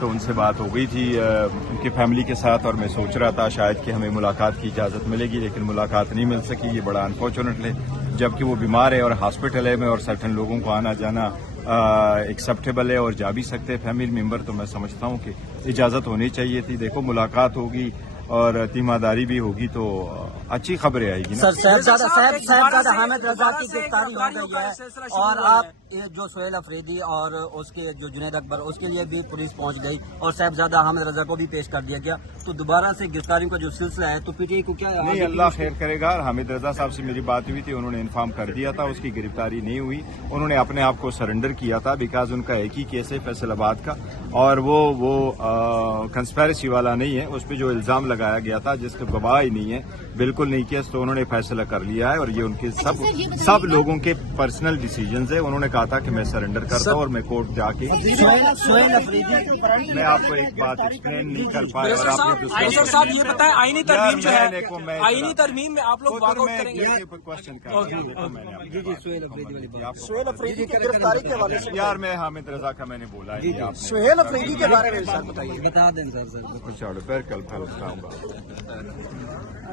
تو ان سے بات ہو گئی تھی ان کی فیملی کے ساتھ، اور میں سوچ رہا تھا شاید کہ ہمیں ملاقات کی اجازت ملے گی، لیکن ملاقات نہیں مل سکی. یہ بڑا انفارچونیٹ ہے، جبکہ وہ بیمار ہے اور ہاسپٹل ہے میں، اور سرٹن لوگوں کو آنا جانا ایکسیپٹیبل ہے اور جا بھی سکتے فیملی ممبر. تو میں سمجھتا ہوں کہ اجازت ہونی چاہیے تھی. دیکھو ملاقات ہوگی اور تیمارداری بھی ہوگی تو اچھی خبریں آئے گی نا. سر صاحبزادہ حامد رضا کی گرفتاری ہو گئی ہے، اور آپ جو سہیل افریدی اور اس کے جو جنید اکبر، اس کے لیے بھی پولیس پہنچ گئی اور صاحبزادہ حامد رضا کو بھی پیش کر دیا گیا. تو دوبارہ سے گرفتاریوں کا جو سلسلہ ہے تو پی ٹی آئی کو کیا نہیں، اللہ خیر کرے گا. حامد رضا صاحب سے میری بات ہوئی تھی، انہوں نے انفارم کر دیا تھا اس کی گرفتاری نہیں ہوئی. انہوں نے اپنے آپ کو سرنڈر کیا تھا بیکاز ان کا ایک ہی کیس ہے فیصل آباد کا، اور وہ کنسپیرسی والا نہیں ہے. اس پہ جو الزام لگایا گیا تھا جس کا گواہ ہی نہیں ہے، بالکل نہیں کیس، تو انہوں نے فیصلہ کر لیا ہے. اور یہ ان کے سب لوگوں کے پرسنل ڈیسیجنز ہیں. انہوں نے کہا تھا کہ میں سرنڈر کرتا ہوں اور میں کورٹ جا کے میں آپ کو ایک بات ایکسپلین نہیں کر پایا. سر صاحب یہ بتائیں، آئینی ترمیم جو ہے، آئینی ترمیم میں آپ لوگ واک آؤٹ کریں گے؟ سہیل افریدی کی گرفتاری کے حوالے سے یار میں حامد رضا کا میں نے بولا ہے. سہیل افریدی کے بارے میں بتا دیں سر. چلو پھر کل بتاؤں گا.